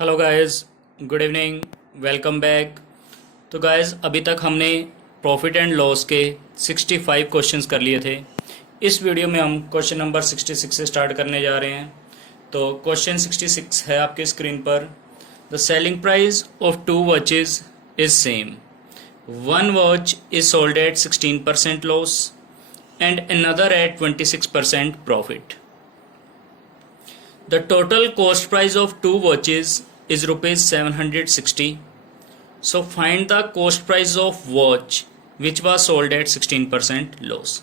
Hello guys, good evening, welcome back. तो guys, अभी तक हमने प्रॉफिट एंड लॉस के 65 क्वेश्चंस कर लिए थे। इस वीडियो में हम क्वेश्चन नंबर 66 से स्टार्ट करने जा रहे हैं। तो क्वेश्चन 66 है आपके स्क्रीन पर। The selling price of two watches is same. One watch is sold at 16% loss and another at 26% profit. The total cost price of two watches is rupees 760. So find the cost price of watch which was sold at 16% loss.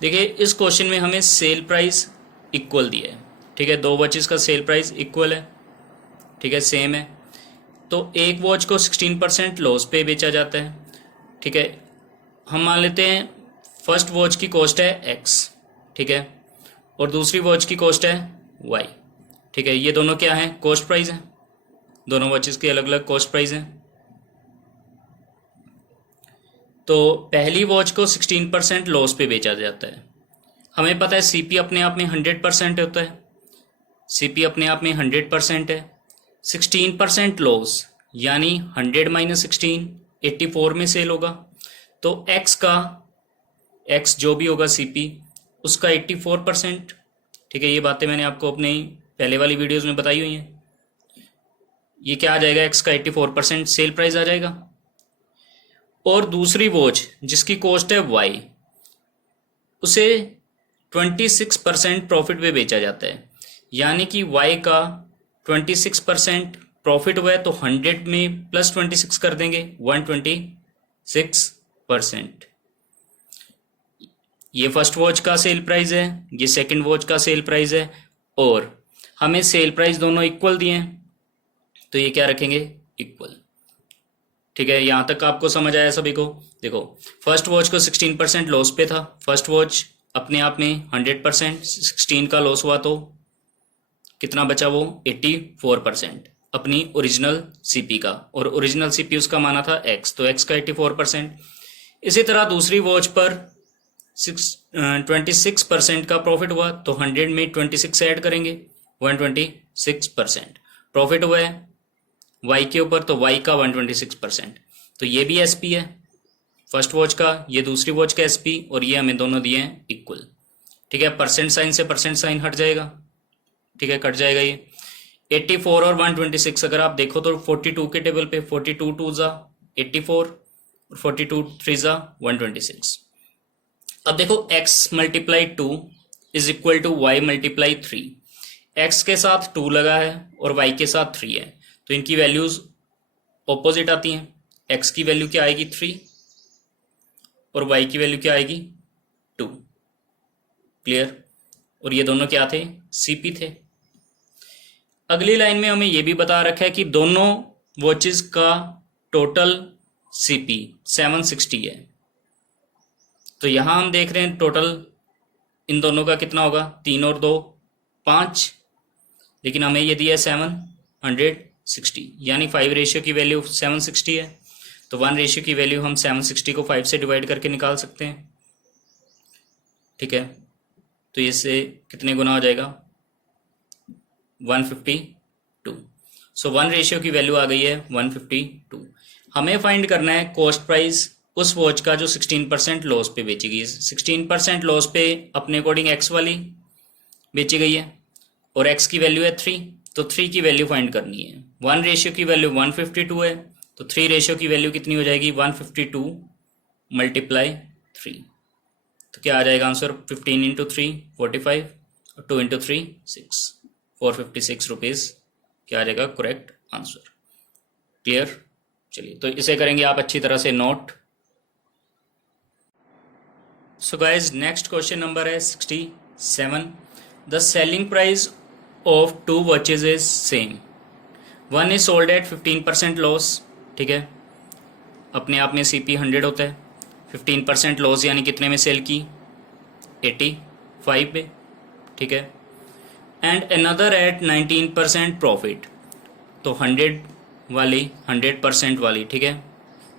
देखिए, इस question में हमें sale price equal दिया है। ठीक है, दो watches का सेल प्राइस इक्वल है। ठीक है, सेम है। तो एक वॉच को 16% लॉस पे बेचा जाता है। ठीक है, हम मान लेते हैं फर्स्ट वॉच की कॉस्ट है एक्स। ठीक है, और दूसरी वॉच की कॉस्ट है वाई। ठीक है, ये दोनों क्या हैं? कॉस्ट प्राइस हैं। दोनों वॉचेस की अलग अलग कॉस्ट प्राइस हैं। तो पहली वॉच को 16% लॉस पे बेचा जाता है। हमें पता है सीपी अपने आप में 100% होता है। सीपी अपने आप में 100% है। 16% लॉस यानी 100 माइनस 16 84 में सेल होगा। तो एक्स जो भी होगा सीपी उसका 84%। ठीक है, ये बातें मैंने आपको अपने पहले वाली वीडियोस में बताई हुई हैं। ये क्या आ जाएगा? एक्स का 84% सेल प्राइस आ जाएगा। और दूसरी वॉच जिसकी कॉस्ट है वाई, उसे 26% प्रॉफिट पे बेचा जाता है। यानी कि वाई का 26% प्रॉफिट हुआ है तो 100 में प्लस 26 कर देंगे, 126%। ये फर्स्ट वॉच का सेल प्राइस है, ये सेकंड वॉच का सेल प्राइस है, और हमें सेल प्राइस दोनों इक्वल दिए हैं तो ये क्या रखेंगे? इक्वल। ठीक है, यहां तक आपको समझ आया सभी को? देखो, फर्स्ट वॉच को 16% लॉस पे था। फर्स्ट वॉच अपने आप में 100%, 16 का लॉस हुआ तो कितना बचा? वो 84% अपनी ओरिजिनल सीपी का, और ओरिजिनल सीपी उसका माना था एक्स, तो एक्स का 84%। इसी तरह दूसरी वॉच पर 26% का प्रॉफिट हुआ तो 100 में 26 ऐड करेंगे, 126% प्रॉफिट हुआ है वाई के ऊपर, तो वाई का 126%। तो ये भी एसपी है फर्स्ट वॉच का, ये दूसरी वॉच का एसपी, और ये हमें दोनों दिए हैं इक्वल। ठीक है, परसेंट साइन से परसेंट साइन हट जाएगा। ठीक है, कट जाएगा ये। 84 और 126 अगर आप देखो तो 42 के टेबल पे 42 2 जा 84 और 42 3 जा 126। अब देखो, x multiply 2 is equal to y multiply 3। x के साथ 2 लगा है और y के साथ 3 है, तो इनकी वैल्यूज ऑपोजिट आती हैं। x की वैल्यू क्या आएगी? 3, और y की वैल्यू क्या आएगी? 2। क्लियर? और ये दोनों क्या थे? सीपी थे। अगली लाइन में हमें यह भी बता रखा है कि दोनों वॉचेस का टोटल सीपी 760 है। तो यहां हम देख रहे हैं टोटल इन दोनों का कितना होगा? 3 और 2 5, लेकिन हमें ये दिया है 760, यानी 5 रेशियो की वैल्यू 760 है। तो 1 रेशियो की वैल्यू हम 760 को 5 से डिवाइड करके निकाल सकते हैं। ठीक है, तो इससे कितने गुना हो जाएगा? 152। सो 1 रेशियो की वैल्यू आ गई है 152। हमें फाइंड करना है कॉस्ट प्राइस उस वॉच का जो 16% लॉस पे बेची गई है। 16% लॉस पे अपने अकॉर्डिंग एक्स वाली बेची गई है, और एक्स की वैल्यू है 3, तो 3 की वैल्यू फाइंड करनी है। 1 रेशियो की वैल्यू 152 है, तो 3 रेशियो की वैल्यू कितनी हो जाएगी? 152 मल्टीप्लाई 3। तो क्या आ जाएगा आंसर? 15 इंटू 3 45, और 2 इंटू 3 6, 456 रुपीज क्या आ जाएगा करेक्ट आंसर। क्लियर? चलिए, तो इसे करेंगे आप अच्छी तरह से note. So guys, next question number है 67। The selling price of two watches is same. One is sold at 15% loss. ठीक है, अपने आप में सीपी 100 होता है। 15% लॉस यानी कितने में सेल की? 85 पे। ठीक है, एंड अनदर एट 19% प्रॉफिट। तो 100 वाली 100% वाली, ठीक है,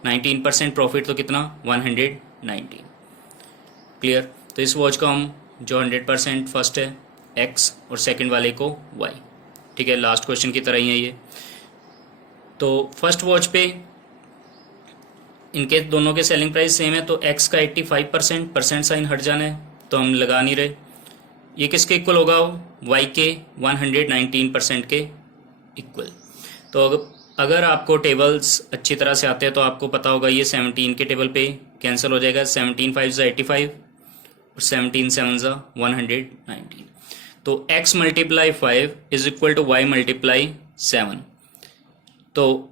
19% प्रॉफिट तो कितना? 190। क्लियर? तो इस वॉच को हम जो 100% फर्स्ट है एक्स और सेकंड वाले को वाई। ठीक है, लास्ट क्वेश्चन की तरह ही है ये। तो फर्स्ट वॉच पे इनके दोनों के सेलिंग प्राइस सेम है, तो एक्स का 85%, परसेंट साइन हट जाना है तो हम लगा नहीं रहे। ये किसके इक्वल होगा? वाई के 119% के इक्वल। तो अगर आपको टेबल्स अच्छी तरह से आते हैं तो आपको पता होगा ये 17 के टेबल पे कैंसिल हो जाएगा। 17 5 85 और 17 7 119। तो x multiply 5 is equal to y multiply 7। तो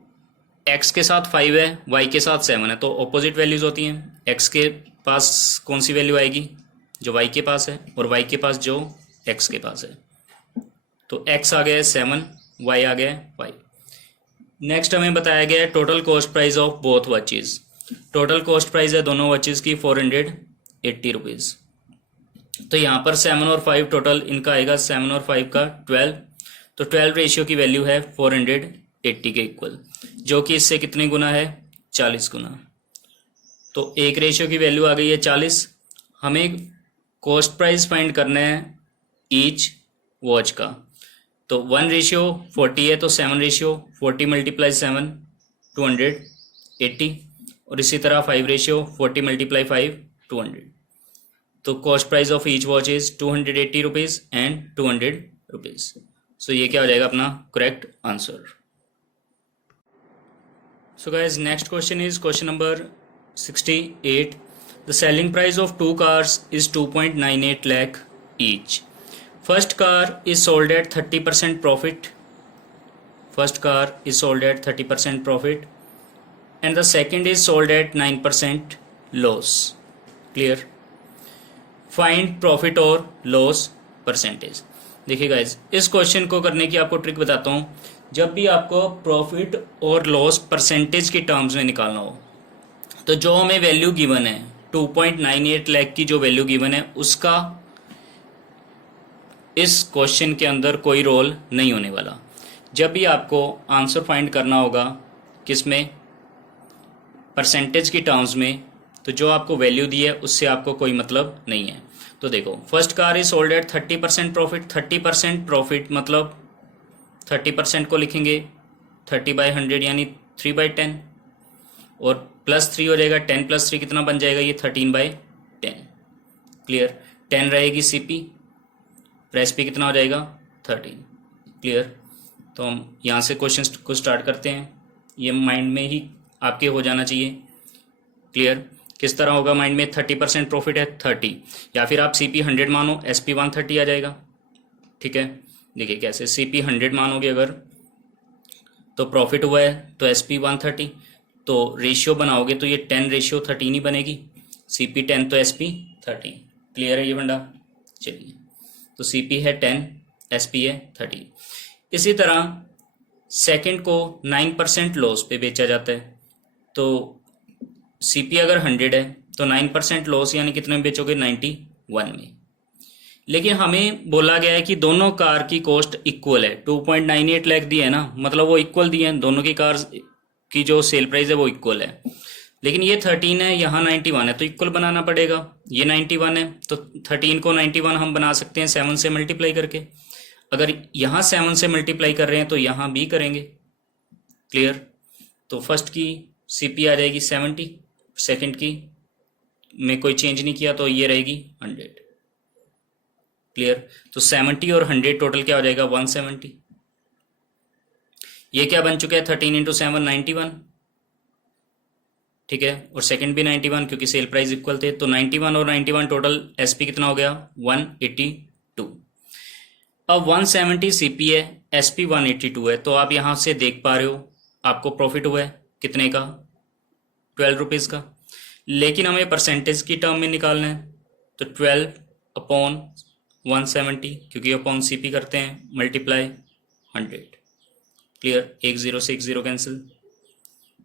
x के साथ 5 है, y के साथ 7 है, तो ऑपोजिट वैल्यूज होती हैं। x के पास कौन सी वैल्यू आएगी? जो y के पास है, और y के पास जो x के पास है। तो x आ गया है 7, y आ गया है 5। नेक्स्ट हमें बताया गया है total cost price of both watches. Total cost price है दोनों वॉचेज की 480 रुपीज़। तो यहाँ पर 7 और 5 टोटल इनका आएगा, 7 और 5 का 12। तो 12 रेशियो की वैल्यू है 480 के इक्वल, जो कि इससे कितने गुना है? 40 गुना। तो एक रेशियो की वैल्यू आ गई है 40। हमें कॉस्ट प्राइस फाइंड करना है ईच वॉच का। तो 1:40 है, तो 7 रेशियो 40 मल्टीप्लाई 7 280, और इसी तरह 5 40 मल्टीप्लाई 5 200। तो cost price of each watch is 280 rupees and 200 rupees. So ये क्या हो जाएगा अपना correct answer. So guys next question is question number 68। The selling price of 2 cars is 2.98 lakh each. First car is sold at 30% profit. First car is sold at 30% profit, and the second is sold at 9% loss. Clear? Find profit और loss percentage. देखिए guys, इस question को करने की आपको trick बताता हूँ। जब भी आपको प्रॉफिट और लॉस परसेंटेज के टर्म्स में निकालना हो, तो जो हमें वैल्यू गिवन है 2.98 लाख की जो वैल्यू गिवन है, उसका इस क्वेश्चन के अंदर कोई रोल नहीं होने वाला। जब भी आपको आंसर फाइंड करना होगा किसमें? परसेंटेज की टर्म्स में, तो जो आपको वैल्यू दी है उससे आपको कोई मतलब नहीं है। तो देखो, first car is sold eight 30% profit. 30% profit मतलब 30% को लिखेंगे 30/100 यानी 3/10, और +3 हो जाएगा। 10 + 3 कितना बन जाएगा? ये 13/10। क्लियर? 10 रहेगी सीपी, प्रेस पे कितना हो जाएगा? 13। क्लियर? तो हम यहाँ से क्वेश्चन को स्टार्ट करते हैं। ये माइंड में ही आपके हो जाना चाहिए। क्लियर? किस तरह होगा माइंड में? 30% प्रॉफिट है 30, या फिर आप CP 100 मानो, SP 130 आ जाएगा। ठीक है, देखिए कैसे। CP 100 मानोगे अगर, तो प्रॉफिट हुआ है तो SP 130, तो रेशियो बनाओगे तो ये 10:13 ही बनेगी। CP 10 तो SP 13। क्लियर है ये बंदा? चलिए, तो CP है 10, SP है 30। इसी तरह सेकंड को 9% लॉस पे बेचा जाता है। तो CP अगर 100 है तो 9% लॉस यानी कितने में बेचोगे? 91 में। लेकिन हमें बोला गया है कि दोनों कार की कॉस्ट इक्वल है। 2.98 लाख दी है ना, मतलब वो इक्वल दी है। दोनों की कार की जो सेल प्राइस है वो इक्वल है। लेकिन ये 13 है, यहाँ 91 है, तो इक्वल बनाना पड़ेगा। ये 91 है तो 13 को 91 हम बना सकते हैं 7 से मल्टीप्लाई करके। अगर यहाँ 7 से मल्टीप्लाई कर रहे हैं तो यहाँ भी करेंगे। क्लियर? तो फर्स्ट की CP आ जाएगी 70, सेकंड की में कोई चेंज नहीं किया तो ये रहेगी 100। क्लियर? तो 70 और 100 टोटल क्या हो जाएगा? 170। ये क्या बन चुका है? 13 × 7 91। ठीक है, और सेकंड भी 91 क्योंकि सेल प्राइस इक्वल थे। तो 91 और 91 टोटल SP कितना हो गया? 182। अब 170 CP है, SP 182 है। तो आप यहां से देख पा रहे हो आपको प्रॉफिट हुआ है कितने का? 12 रुपीज़ का। लेकिन हमें परसेंटेज की टर्म में निकालना है, तो 12/170, क्योंकि अपॉन CP करते हैं, मल्टीप्लाई 100। क्लियर? 1 0 से 1 0 कैंसिल,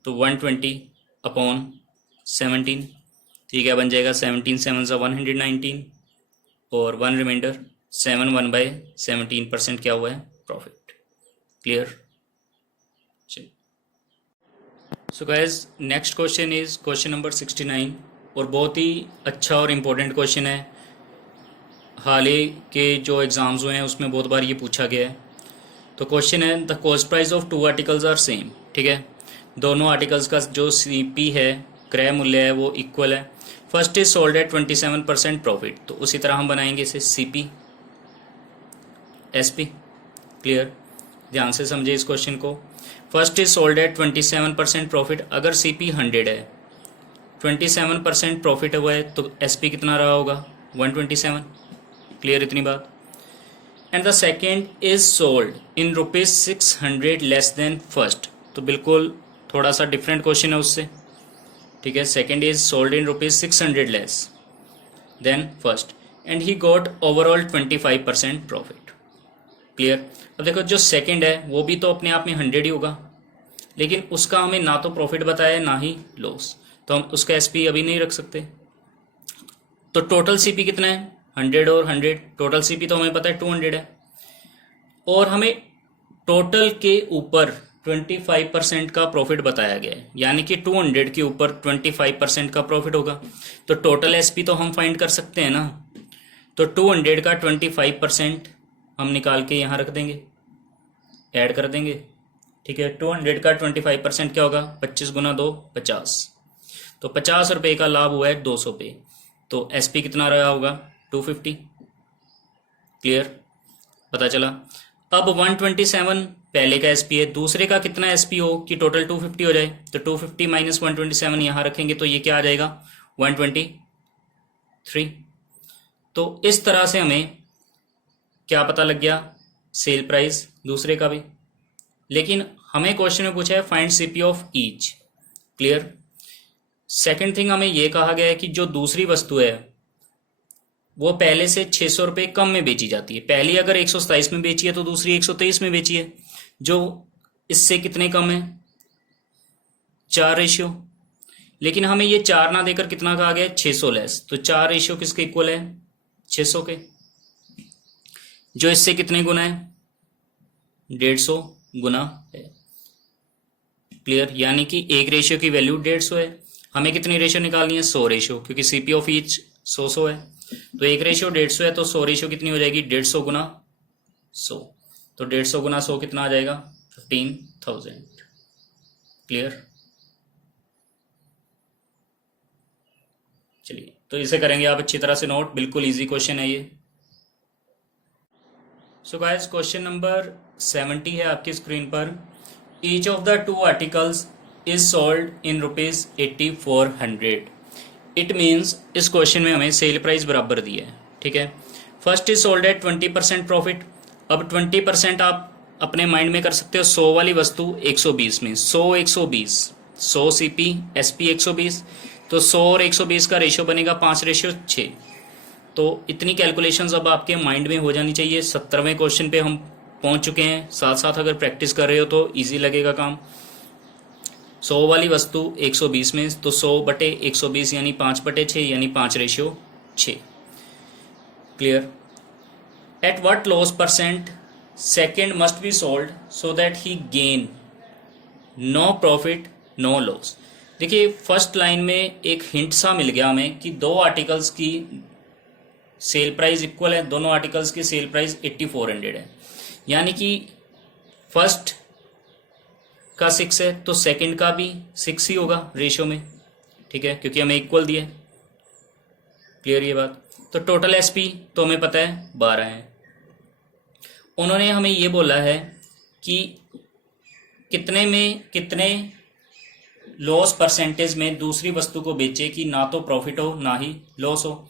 तो 120/17। ठीक है, बन जाएगा 17 7 119, और 1 रिमाइंडर 7 1/17% क्या हुआ है? Profit. Clear? So guys next question is question number 69, और बहुत ही अच्छा और इम्पोर्टेंट क्वेश्चन है। हाल ही के जो एग्ज़ाम्स हुए हैं उसमें बहुत बार ये पूछा गया है। तो क्वेश्चन है the cost price of 2 articles are same. ठीक है। दोनों आर्टिकल्स का जो सीपी है, क्रय मूल्य है, वो इक्वल है। First is sold eight 27% profit, तो उसी तरह हम बनाएंगे इसे सीपी एसपी। क्लियर, ध्यान से समझे इस क्वेश्चन को। First is sold eight 27% profit, अगर सीपी 100 है, 27% प्रॉफिट हुआ है, तो एसपी कितना रहा होगा? 127। क्लियर इतनी बात। And the second is sold in ₹600 less than first, तो बिल्कुल थोड़ा सा डिफरेंट क्वेश्चन है उससे। ठीक है, second is sold in ₹600 less than first and he got overall 25% profit. Clear. अब देखो, जो सेकेंड है वो भी तो अपने आप में 100 ही होगा, लेकिन उसका हमें ना तो प्रॉफिट बताया ना ही लॉस, तो हम उसका एसपी अभी नहीं रख सकते। तो टोटल सीपी कितना है? 100 और 100, टोटल सीपी तो हमें पता है 200 है, और हमें टोटल के ऊपर 25% का प्रॉफिट बताया गया है, यानी कि 200 के ऊपर 25% का प्रॉफिट होगा। तो टोटल एसपी तो हम फाइंड कर सकते हैं ना, तो 200 का 25% हम निकाल के यहाँ रख देंगे, ऐड कर देंगे। ठीक है, 200 का 25% क्या होगा? 25 गुना 2 50, तो 50 रुपये का लाभ हुआ है 200 पे, तो एसपी कितना रहा होगा? 250। क्लियर, पता चला। अब 127 पहले का एसपी है, दूसरे का कितना एसपी हो कि टोटल 250 हो जाए, तो 250 माइनस 127 यहाँ रखेंगे तो ये क्या आ जाएगा? 123। तो इस तरह से हमें क्या पता लग गया? सेल प्राइस दूसरे का भी। लेकिन हमें क्वेश्चन में पूछा है find CP of each. Clear. Second thing, हमें यह कहा गया है कि जो दूसरी वस्तु है वो पहले से 600 रुपये कम में बेची जाती है। पहली अगर 127 में बेची है तो दूसरी 123 में बेची है, जो इससे कितने कम है? 4 रेशियो। लेकिन हमें ये 4 ना देकर कितना कहा गया है? 600 लेस, तो 4 रेशियो किसके इक्वल है? 600 के, जो इससे कितने गुना है? 150 गुना है। क्लियर, यानी कि एक रेशियो की वैल्यू 150 है। हमें कितनी रेशियो निकालनी है? 100 रेशियो, क्योंकि सीपी ऑफ ईच 100 है, तो एक रेशियो 150 है, तो 100 रेशियो कितनी हो जाएगी? 150 गुना 100, तो 150 गुना 100 कितना आ जाएगा? 15,000। क्लियर। चलिए, तो इसे करेंगे आप अच्छी तरह से नोट, बिल्कुल इजी क्वेश्चन है ये। सो गाइस, क्वेश्चन नंबर 70 है आपकी स्क्रीन पर। Each of the 2 articles is sold in ₹8400। It means इस क्वेश्चन में हमें सेल प्राइस बराबर दी है। ठीक है, first is sold eight 20% profit. अब 20% आप अपने माइंड में कर सकते हो, 100 वाली वस्तु 120 में, 100 120, 100 सीपी एसपी 120, तो 100 और 120 का रेशियो बनेगा 5:6। तो इतनी कैलकुलेशंस अब आपके माइंड में हो जानी चाहिए। 70वें क्वेश्चन पे हम पहुंच चुके हैं, साथ साथ अगर प्रैक्टिस कर रहे हो तो इजी लगेगा काम। 100 वाली वस्तु 120 में, तो 100/120 यानी 5/6 यानी 5:6। Clear. At what loss percent second must be sold so that he gain no profit no loss. देखिए, फर्स्ट लाइन में एक हिंट सा मिल गया हमें कि 2 आर्टिकल्स की सेल प्राइस इक्वल है, दोनों आर्टिकल्स की सेल प्राइस 8400 है, यानी कि फर्स्ट का 6 है तो सेकंड का भी 6 ही होगा रेशियो में। ठीक है, क्योंकि हमें इक्वल दिया है। क्लियर ये बात। तो टोटल एसपी तो हमें पता है 12 है। उन्होंने हमें ये बोला है कि कितने में कितने लॉस परसेंटेज में दूसरी वस्तु को बेचे कि ना तो प्रॉफिट हो ना ही लॉस हो,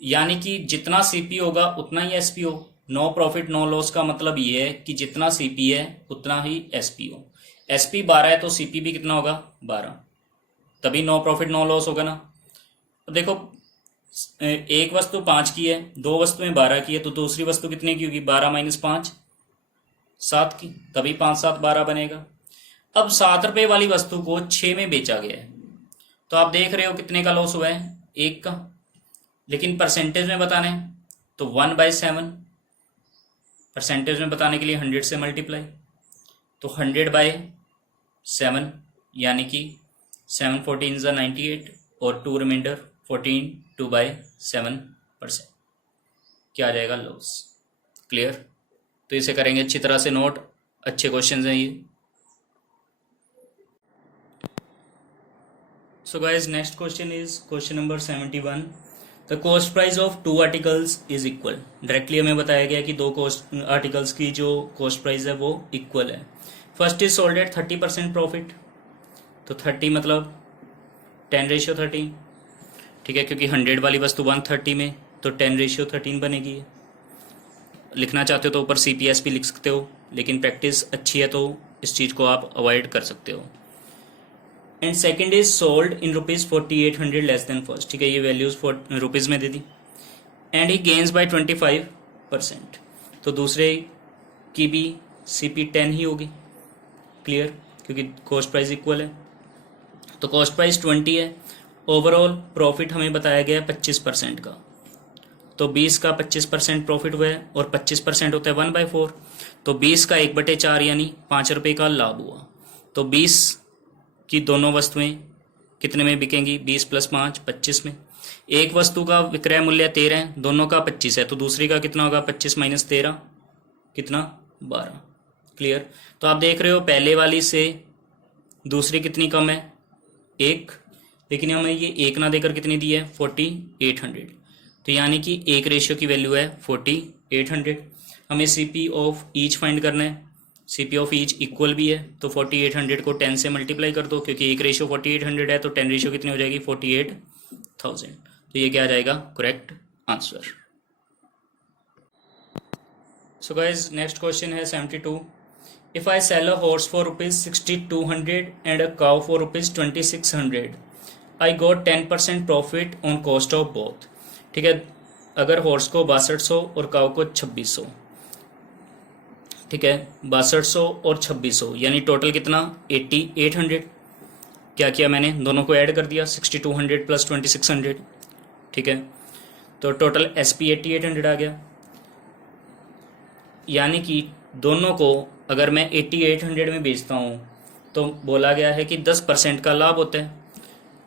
यानी कि जितना सीपी होगा उतना ही एसपी हो। नो प्रॉफिट नो लॉस का मतलब ये है कि जितना सीपी है उतना ही एसपी हो। एसपी 12 है तो सीपी भी कितना होगा? 12, तभी नो प्रॉफिट नो लॉस होगा ना। तो देखो, एक वस्तु 5 की है, 2 वस्तुएं 12 की है, तो दूसरी वस्तु कितने की होगी? 12 - 5 7 की, तभी 5 7 12 बनेगा। अब 7 रुपये वाली वस्तु को 6 में बेचा गया है, तो आप देख रहे हो कितने का लॉस हुआ है? 1 का। लेकिन परसेंटेज में बताना है तो 1/7, परसेंटेज में बताने के लिए 100 से मल्टीप्लाई, तो 100/7 यानी कि 7 14 98 और 2 रिमाइंडर 14, 2/7% क्या आ जाएगा? लॉस। क्लियर। तो इसे करेंगे अच्छी तरह से नोट, अच्छे क्वेश्चन हैं ये। So guys, next question is question number 71. The cost price of 2 articles is equal. Directly हमें बताया गया कि 2 कोस्ट आर्टिकल्स की जो कॉस्ट प्राइस है वो इक्वल है. First is sold eight 30% profit, तो 30 मतलब 10:13, ठीक है, क्योंकि 100 वाली वस्तु 130 में, तो 10:13 बनेगी. लिखना चाहते हो तो ऊपर CPS भी लिख सकते हो, लेकिन प्रैक्टिस अच्छी है तो इस चीज़ को आप अवॉइड कर सकते हो. And second is sold in ₹4800 less than first, ठीक है, ये वैल्यूज रुपीज़ में दे दी. एंड ही गेन्स बाय 25%, तो दूसरे की भी CP 10 ही होगी. क्लियर, क्योंकि कॉस्ट प्राइस इक्वल है. तो कॉस्ट प्राइस 20 है. ओवरऑल प्रॉफिट हमें बताया गया 25% का, तो 20 का 25% प्रॉफिट हुआ है और 25% होता है 1/4, तो 20 का 1/4 यानी 5 रुपये का लाभ हुआ. तो 20 की दोनों वस्तुएं कितने में बिकेंगी? 20 + 5 25 में. एक वस्तु का विक्रय मूल्य 13 है, दोनों का 25 है, तो दूसरी का कितना होगा? 25 - 13 कितना? 12. क्लियर. तो आप देख रहे हो पहले वाली से दूसरी कितनी कम है? 1, लेकिन हमें ये 1 ना देकर कितनी दी है? 4800. तो यानी कि 1 रेशियो की वैल्यू है 4800. हमें CP ऑफ ईच फाइंड करना है. CP ऑफ ईच इक्वल भी है, तो 4800 को 10 से मल्टीप्लाई कर दो, क्योंकि 1 रेशियो 4800 है, तो 10 रेशियो कितनी हो जाएगी? 48,000. तो ये क्या आ जाएगा? Correct answer. So guys, next question है 72. If I sell a horse for ₹6200 and a cow for ₹2600, I got 10% profit on cost of both. ठीक है, अगर हॉर्स को 6200 और काउ को 2600, ठीक है, 6200 और 2600 यानी टोटल कितना? 8800. क्या किया मैंने? दोनों को ऐड कर दिया, 6200 + 2600, ठीक है, तो टोटल SP 8800 आ गया. यानी कि दोनों को अगर मैं 8800 में बेचता हूँ तो बोला गया है कि 10% का लाभ होता है.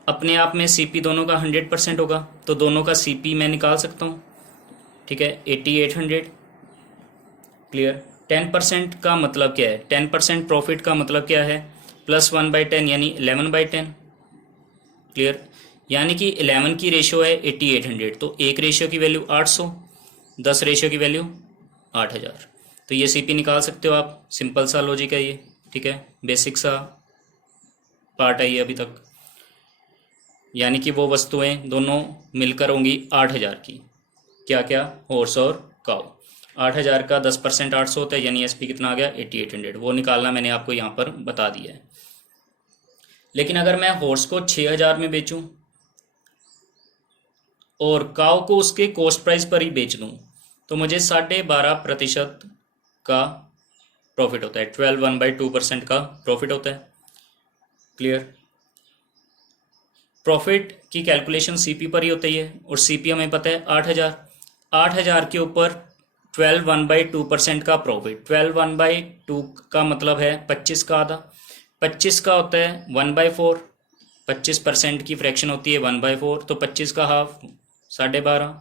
अपने आप में CP दोनों का 100% होगा, तो दोनों का CP मैं निकाल सकता हूँ. ठीक है, 8800. क्लियर. 10% का मतलब क्या है? 10% प्रॉफिट का मतलब क्या है? +1/10 यानी 11/10. क्लियर. यानी कि 11 की रेशियो है 8800, तो 1 रेशियो की वैल्यू 800, 10 रेशियो की वैल्यू 8000. तो ये CP निकाल सकते हो आप. सिंपल सा लॉजिक है ये, ठीक है, बेसिक सा पार्ट है ये अभी तक. यानी कि वो वस्तुएं दोनों मिलकर होंगी 8000 की. क्या क्या? हॉर्स और काउ. 8000 का 10% 800 होता है, यानी SP कितना आ गया? 8800. वो निकालना मैंने आपको यहाँ पर बता दिया है. लेकिन अगर मैं हॉर्स को 6000 में बेचूं और काउ को उसके कॉस्ट प्राइस पर ही बेच दूं, तो मुझे 12.5% का प्रॉफिट होता है. 12 1/2% का प्रॉफिट होता है. क्लियर. प्रॉफिट की कैलकुलेशन CP पर ही होती है, और CP हमें पता है 8000. 8000 के ऊपर 12 1/2% का प्रॉफिट. 12 1/2 का मतलब है 25 का आधा. 25 का होता है 1/4. 25% की फ्रैक्शन होती है 1/4, तो 25 का हाफ 12.5,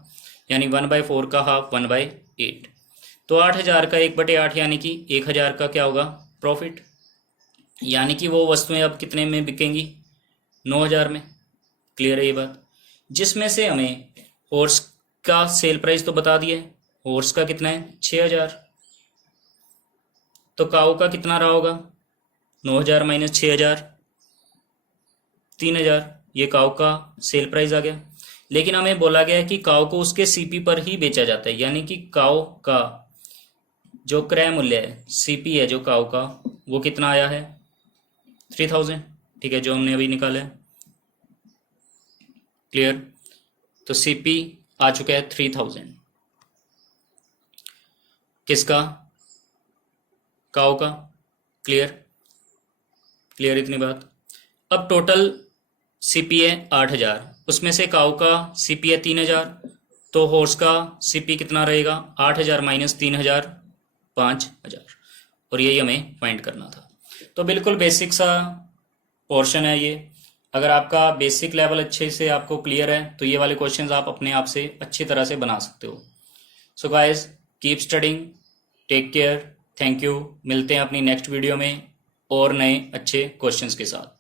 यानी 1/4 का हाफ 1/8. तो 8000 का 1/8 यानी कि 1000 का क्या होगा? प्रॉफिट. यानी कि वो वस्तुएं अब कितने में बिकेंगी? 9000 में. क्लियर है ये बात. जिसमें से हमें हॉर्स का सेल प्राइस तो बता दिया है. हॉर्स का कितना है? 6000. तो काऊ का कितना रहा होगा? 9000 - 6000 3000. ये काऊ का सेल प्राइस आ गया. लेकिन हमें बोला गया है कि काऊ को उसके CP पर ही बेचा जाता है, यानी कि काऊ का जो क्रय मूल्य है, CP है जो काऊ का, वो कितना आया है? 3000. ठीक है, जो हमने अभी निकाला है. क्लियर. तो CP आ चुका है 3000. किसका? काऊ का. क्लियर. क्लियर इतनी बात. अब टोटल CP है 8000, उसमें से काऊ का CP है 3000, तो हॉर्स का CP कितना रहेगा? 8000 - 3000 5000. और यही हमें फाइंड करना था. तो बिल्कुल बेसिक सा पोर्शन है ये. अगर आपका बेसिक लेवल अच्छे से आपको क्लियर है तो ये वाले क्वेश्चंस आप अपने आप से अच्छी तरह से बना सकते हो. So guys, keep studying, take care, thank you. मिलते हैं अपनी नेक्स्ट वीडियो में और नए अच्छे क्वेश्चंस के साथ.